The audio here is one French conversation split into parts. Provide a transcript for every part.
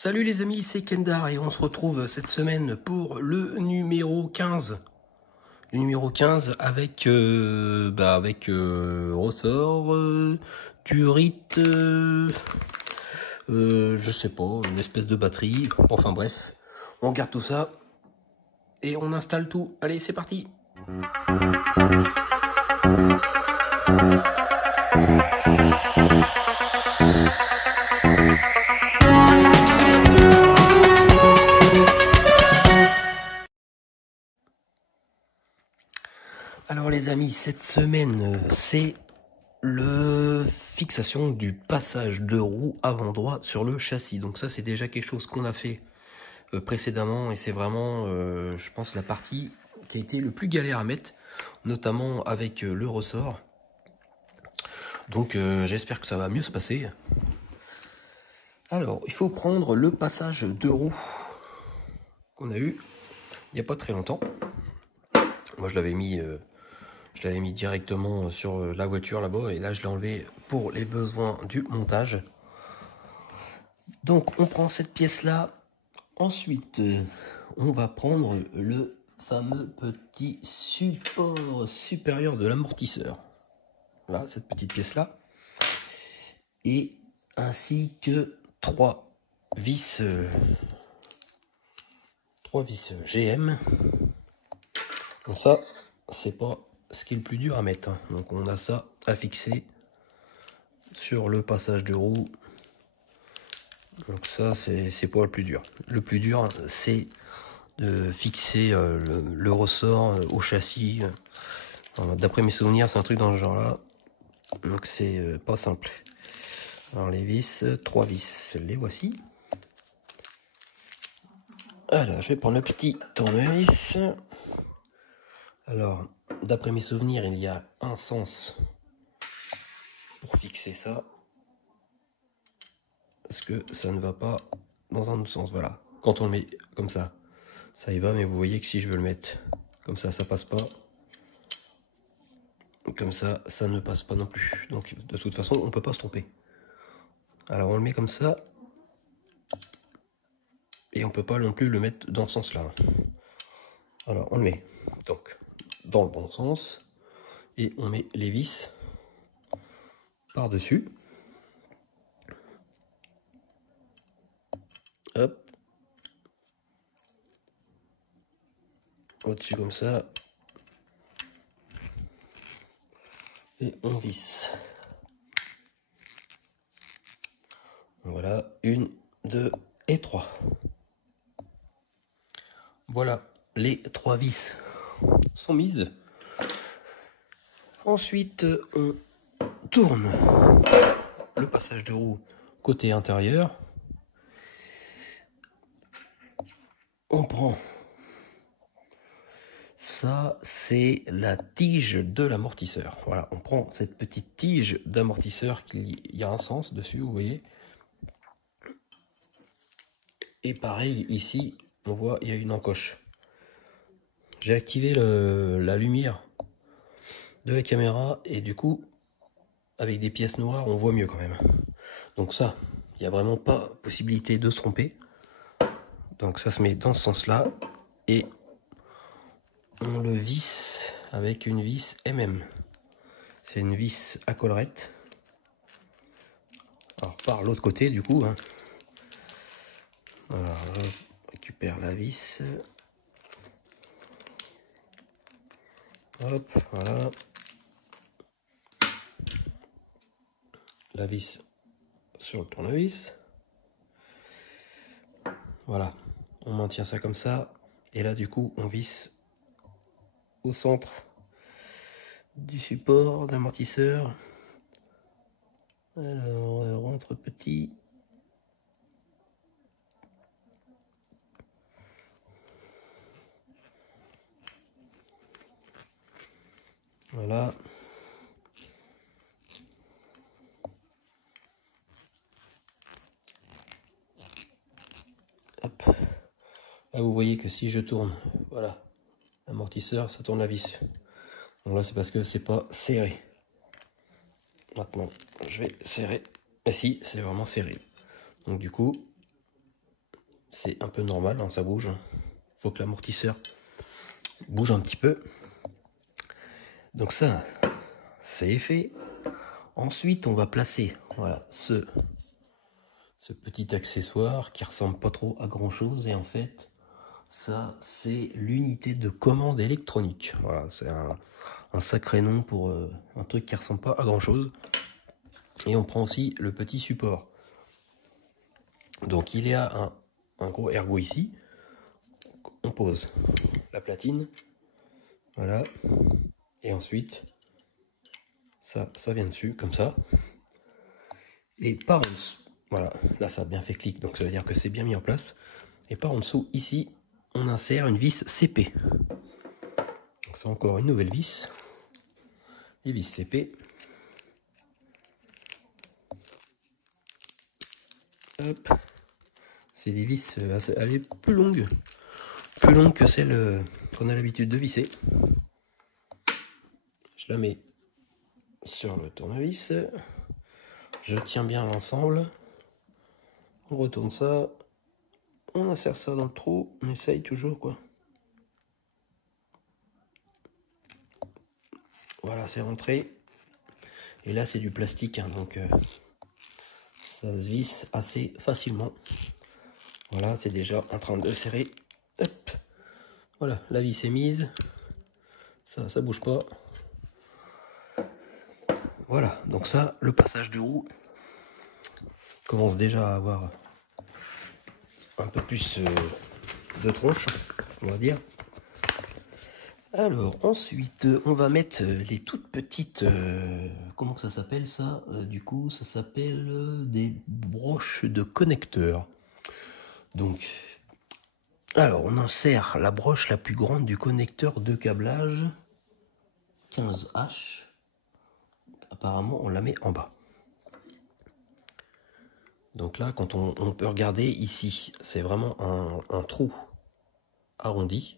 Salut les amis, c'est Kendar et on se retrouve cette semaine pour le numéro 15. Le numéro 15 avec ressort, durite, je sais pas, une espèce de batterie, enfin bref. On regarde tout ça et on installe tout. Allez, c'est parti. Alors les amis, cette semaine, c'est le fixation du passage de roue avant droit sur le châssis. Donc ça, c'est déjà quelque chose qu'on a fait précédemment et c'est vraiment, je pense, la partie qui a été le plus galère à mettre, notamment avec le ressort. Donc j'espère que ça va mieux se passer. Alors, il faut prendre le passage de roue qu'on a eu il n'y a pas très longtemps. Moi, je l'avais mis directement sur la voiture là-bas et là, je l'ai enlevé pour les besoins du montage. Donc, on prend cette pièce-là. Ensuite, on va prendre le fameux petit support supérieur de l'amortisseur. Voilà, cette petite pièce-là. Et ainsi que trois vis GM. Donc ça, c'est pas ce qui est le plus dur à mettre. Donc on a ça à fixer sur le passage de roue. Donc ça, c'est pas le plus dur. Le plus dur, c'est de fixer le ressort au châssis. D'après mes souvenirs, c'est un truc dans ce genre-là. Donc c'est pas simple. Alors les vis, trois vis, les voici. Alors, je vais prendre le petit tournevis. Alors, d'après mes souvenirs, il y a un sens pour fixer ça. Parce que ça ne va pas dans un autre sens. Voilà. Quand on le met comme ça y va. Mais vous voyez que si je veux le mettre comme ça passe pas. Comme ça ne passe pas non plus. Donc, de toute façon, on peut pas se tromper. Alors, on le met comme ça. Et on peut pas non plus le mettre dans ce sens-là. Alors, on le met donc dans le bon sens. Et on met les vis par-dessus. Hop. Au-dessus comme ça. Et on visse. Voilà, 1, 2 et 3. Voilà, les 3 vis sont mises. Ensuite, on tourne le passage de roue côté intérieur. On prend ça, c'est la tige de l'amortisseur. Voilà, on prend cette petite tige d'amortisseur qui y a un sens dessus, vous voyez. Et pareil, ici, on voit, il y a une encoche. J'ai activé la lumière de la caméra et du coup, avec des pièces noires, on voit mieux quand même. Donc ça, il n'y a vraiment pas possibilité de se tromper. Donc ça se met dans ce sens-là et on le visse avec une vis MM. C'est une vis à collerette. Alors par l'autre côté du coup. Alors je récupère la vis. Hop, voilà. La vis sur le tournevis. Voilà, on maintient ça comme ça. Et là du coup on visse au centre du support d'amortisseur. Alors on rentre petit. Voilà. Hop. Là vous voyez que si je tourne, voilà, l'amortisseur, ça tourne la vis. Donc là c'est parce que c'est pas serré. Maintenant je vais serrer. Et si, c'est vraiment serré. Donc du coup, c'est un peu normal, hein, ça bouge. Faut que l'amortisseur bouge un petit peu. Donc ça, c'est fait. Ensuite, on va placer voilà, ce petit accessoire qui ressemble pas trop à grand chose. Et en fait, ça, c'est l'unité de commande électronique. Voilà, c'est un sacré nom pour un truc qui ressemble pas à grand chose. Et on prend aussi le petit support. Donc il y a un gros ergot ici. On pose la platine. Voilà. Et ensuite, ça vient dessus, comme ça. Et par en dessous, voilà, là ça a bien fait clic, donc ça veut dire que c'est bien mis en place. Et par en dessous, ici, on insère une vis CP. Donc c'est encore une nouvelle vis. Les vis CP. Hop. C'est des vis, elle est plus longue que celle qu'on a l'habitude de visser. Je la mets sur le tournevis. Je tiens bien l'ensemble. On retourne ça. On insère ça dans le trou. On essaye toujours, quoi. Voilà, c'est rentré. Et là, c'est du plastique, hein, donc ça se visse assez facilement. Voilà, c'est déjà en train de serrer. Hop. Voilà, la vis est mise. Ça bouge pas. Voilà, donc ça, le passage de roue commence déjà à avoir un peu plus de tronche, on va dire. Alors, ensuite, on va mettre les toutes petites... comment ça s'appelle ça du coup, ça s'appelle des broches de connecteurs. Donc, alors, on insère la broche la plus grande du connecteur de câblage 15H. Apparemment, on la met en bas. Donc là, quand on peut regarder ici, c'est vraiment un trou arrondi.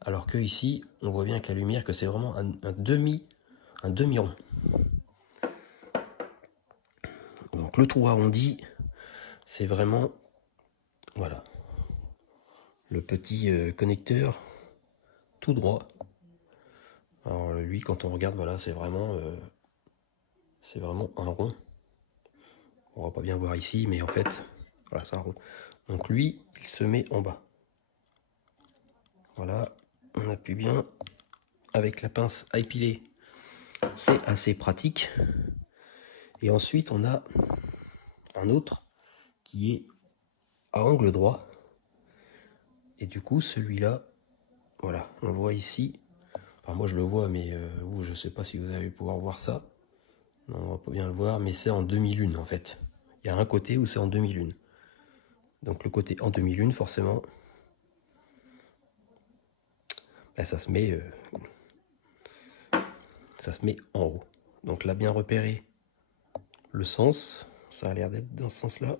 Alors que ici, on voit bien avec la lumière que c'est vraiment un demi-rond. Donc le trou arrondi, c'est vraiment, voilà, le petit connecteur tout droit. Alors lui, quand on regarde, voilà, c'est vraiment un rond. On va pas bien voir ici, mais en fait, voilà, c'est un rond. Donc lui, il se met en bas. Voilà, on appuie bien. Avec la pince à épiler, c'est assez pratique. Et ensuite, on a un autre qui est à angle droit. Et du coup, celui-là, voilà, on le voit ici. Enfin, moi, je le vois, mais vous, je sais pas si vous allez pouvoir voir ça. Non, on va pas bien le voir, mais c'est en demi-lune, en fait. Il y a un côté où c'est en demi-lune. Donc, le côté en demi-lune, forcément, ben, ça se met en haut. Donc, là, bien repérer le sens. Ça a l'air d'être dans ce sens-là.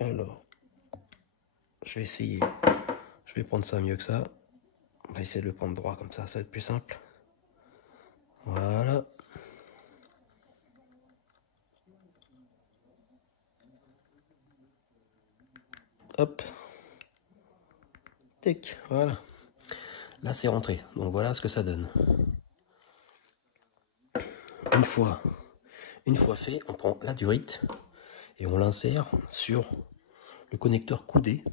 Alors, je vais essayer. Je vais prendre ça mieux que ça. On va essayer de le prendre droit comme ça va être plus simple. Voilà. Hop. Tac, voilà. Là, c'est rentré. Donc voilà ce que ça donne. Une fois fait, on prend la durite et on l'insère sur le connecteur coudé.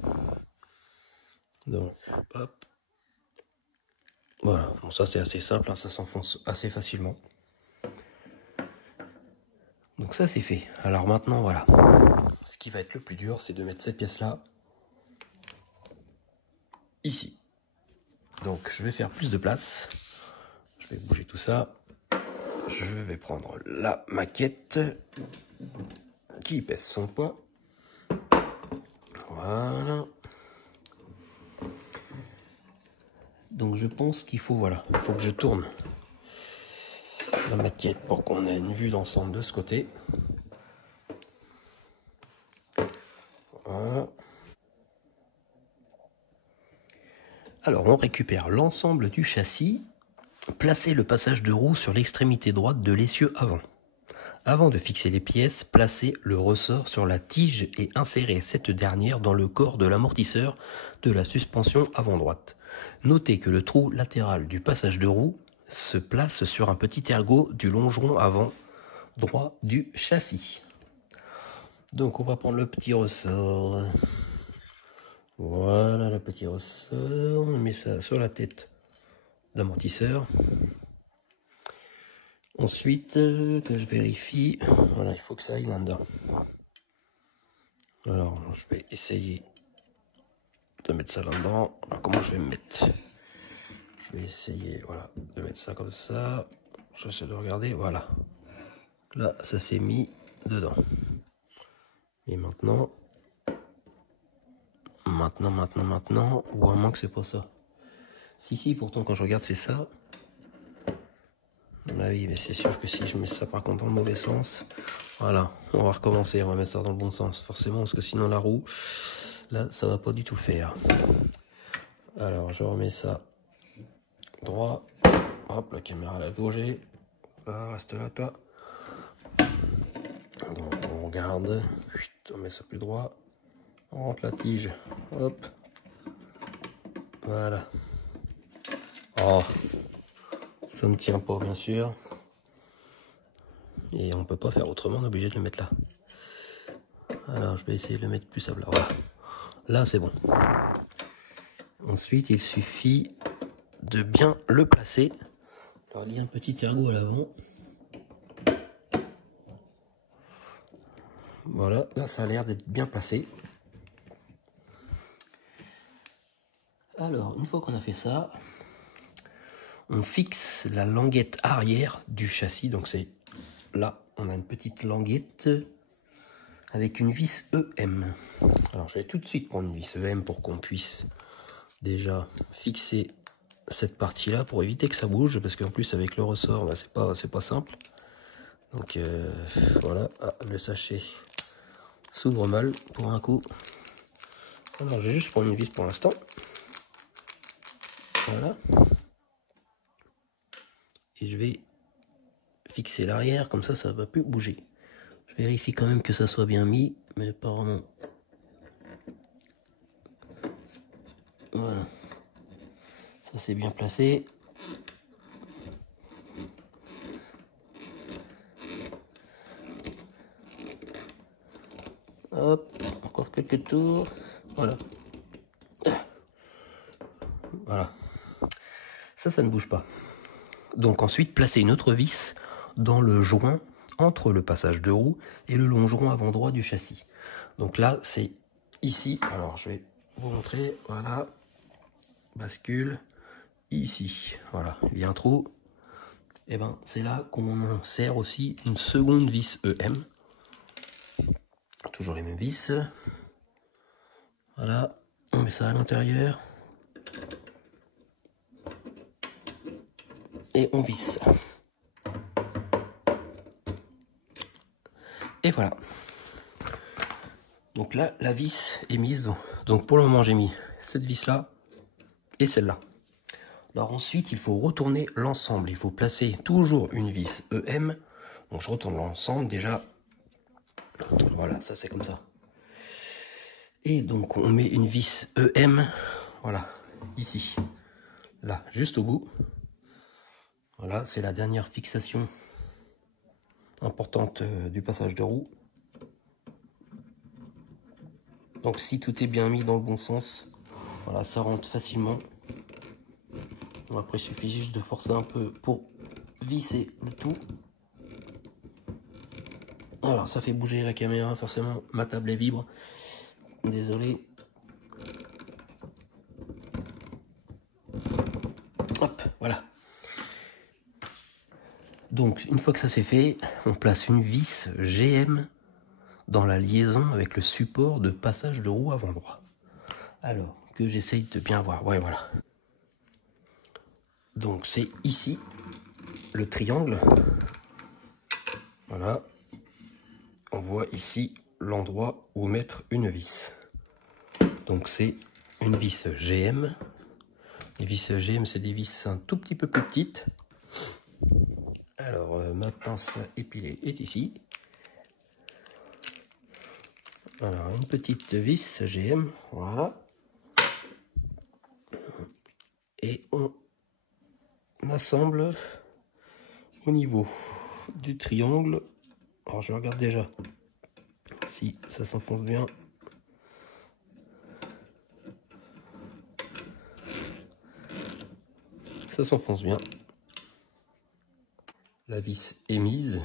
Donc, hop. Voilà. Donc ça, c'est assez simple. Hein, ça s'enfonce assez facilement. Donc ça, c'est fait. Alors maintenant, voilà. Ce qui va être le plus dur, c'est de mettre cette pièce-là ici. Donc, je vais faire plus de place. Je vais bouger tout ça. Je vais prendre la maquette qui pèse son poids. Voilà. Donc je pense qu'il faut, voilà, il faut que je tourne la maquette pour qu'on ait une vue d'ensemble de ce côté. Voilà. Alors on récupère l'ensemble du châssis. Placez le passage de roue sur l'extrémité droite de l'essieu avant. Avant de fixer les pièces, placez le ressort sur la tige et insérez cette dernière dans le corps de l'amortisseur de la suspension avant droite. Notez que le trou latéral du passage de roue se place sur un petit ergot du longeron avant droit du châssis. Donc on va prendre le petit ressort. Voilà le petit ressort. On met ça sur la tête d'amortisseur. Ensuite, que je vérifie, voilà, il faut que ça aille là-dedans. Alors, je vais essayer de mettre ça là-dedans. Alors, comment je vais me mettre? Je vais essayer, voilà, de mettre ça comme ça. J'essaie de regarder, voilà. Là, ça s'est mis dedans. Et maintenant, ou à moins que c'est pas ça. Si, pourtant, quand je regarde, c'est ça. Bah oui, mais c'est sûr que si je mets ça par contre dans le mauvais sens, voilà, on va recommencer, on va mettre ça dans le bon sens, forcément, parce que sinon la roue, là, ça va pas du tout faire. Alors, je remets ça droit, hop, la caméra elle a bougé, voilà, reste là, toi. Donc, on regarde, on met ça plus droit, on rentre la tige, hop, voilà. Oh, ça ne tient pas, bien sûr. Et on peut pas faire autrement, on est obligé de le mettre là. Alors je vais essayer de le mettre plus à plat. Voilà. Là c'est bon. Ensuite il suffit de bien le placer. Alors il y a un petit ergot à l'avant. Voilà, là ça a l'air d'être bien placé. Alors une fois qu'on a fait ça, on fixe la languette arrière du châssis. Donc c'est là, on a une petite languette avec une vis EM. Alors je vais tout de suite prendre une vis EM pour qu'on puisse déjà fixer cette partie là pour éviter que ça bouge, parce qu'en plus avec le ressort bah, c'est pas simple. Donc voilà, le sachet s'ouvre mal pour un coup. Alors je vais juste prendre une vis pour l'instant. Voilà. Et je vais fixer l'arrière, comme ça ça va plus bouger. Je vérifie quand même que ça soit bien mis, mais apparemment. Voilà. Ça c'est bien placé. Hop, encore quelques tours. Voilà. Voilà. Ça ne bouge pas. Donc ensuite, placez une autre vis dans le joint entre le passage de roue et le longeron avant droit du châssis. Donc là, c'est ici. Alors, je vais vous montrer. Voilà. Bascule. Ici. Voilà. Il y a un trou. Et ben, c'est là qu'on insère aussi une seconde vis EM. Toujours les mêmes vis. Voilà. On met ça à l'intérieur. Et on visse. Et voilà. Donc là, la vis est mise. Donc pour le moment, j'ai mis cette vis-là et celle-là. Alors ensuite, il faut retourner l'ensemble. Il faut placer toujours une vis EM. Donc je retourne l'ensemble déjà. Voilà, ça c'est comme ça. Et donc on met une vis EM. Voilà, ici. Là, juste au bout. Voilà, c'est la dernière fixation importante du passage de roue. Donc si tout est bien mis dans le bon sens, voilà, ça rentre facilement. Bon, après, il suffit juste de forcer un peu pour visser le tout. Alors, ça fait bouger la caméra, forcément, ma table est vibre. Désolé. Hop, voilà. Donc, une fois que ça c'est fait, on place une vis GM dans la liaison avec le support de passage de roue avant droit. Alors, que j'essaye de bien voir. Ouais, voilà. Donc, c'est ici, le triangle. Voilà. On voit ici l'endroit où mettre une vis. Donc, c'est une vis GM. Les vis GM, c'est des vis un tout petit peu plus petites. Alors, ma pince épilée est ici. Alors, une petite vis GM, voilà. Et on assemble au niveau du triangle. Alors, je regarde déjà si ça s'enfonce bien. Ça s'enfonce bien. La vis est mise.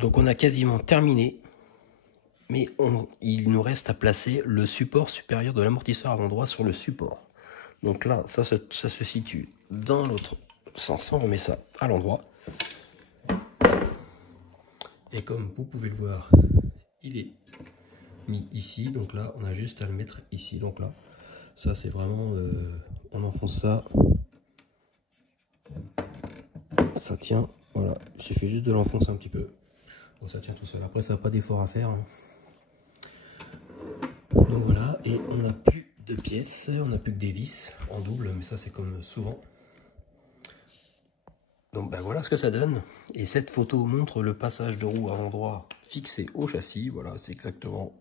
Donc on a quasiment terminé, mais il nous reste à placer le support supérieur de l'amortisseur avant droit sur le support. Donc là, ça se situe dans l'autre sens. On remet ça à l'endroit. Et comme vous pouvez le voir, il est mis ici. Donc là, on a juste à le mettre ici. Donc là, ça c'est vraiment... on enfonce ça. Ça tient. Voilà, il suffit juste de l'enfoncer un petit peu. Donc ça tient tout seul. Après, ça n'a pas d'effort à faire. Donc voilà, et on n'a plus de pièces, on n'a plus que des vis en double, mais ça c'est comme souvent. Donc ben voilà ce que ça donne. Et cette photo montre le passage de roue avant droit fixé au châssis. Voilà, c'est exactement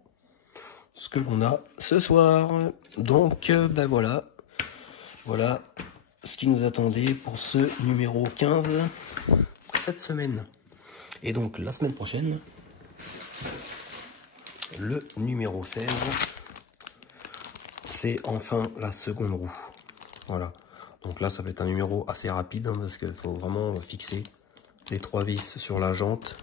ce que l'on a ce soir. Donc ben voilà, voilà ce qui nous attendait pour ce numéro 15 cette semaine. Et donc la semaine prochaine, le numéro 16, c'est enfin la seconde roue. Voilà. Donc là, ça va être un numéro assez rapide, hein, parce qu'il faut vraiment fixer les 3 vis sur la jante.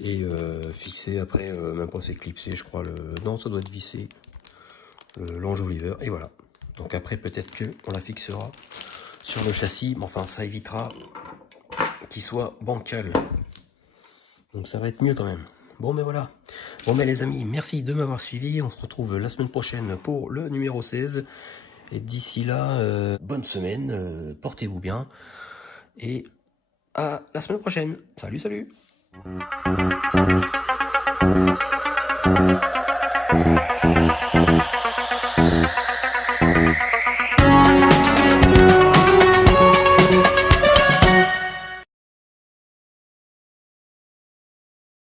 Et fixer après, même pas c'est clipsé, je crois. Non, ça doit être vissé. L'enjoliveur. Et voilà. Donc après, peut-être qu'on la fixera sur le châssis. Mais enfin, ça évitera qu'il soit bancal. Donc ça va être mieux quand même. Bon, ben voilà. Bon, ben les amis, merci de m'avoir suivi. On se retrouve la semaine prochaine pour le numéro 16. Et d'ici là, bonne semaine, portez-vous bien. Et à la semaine prochaine. Salut, salut!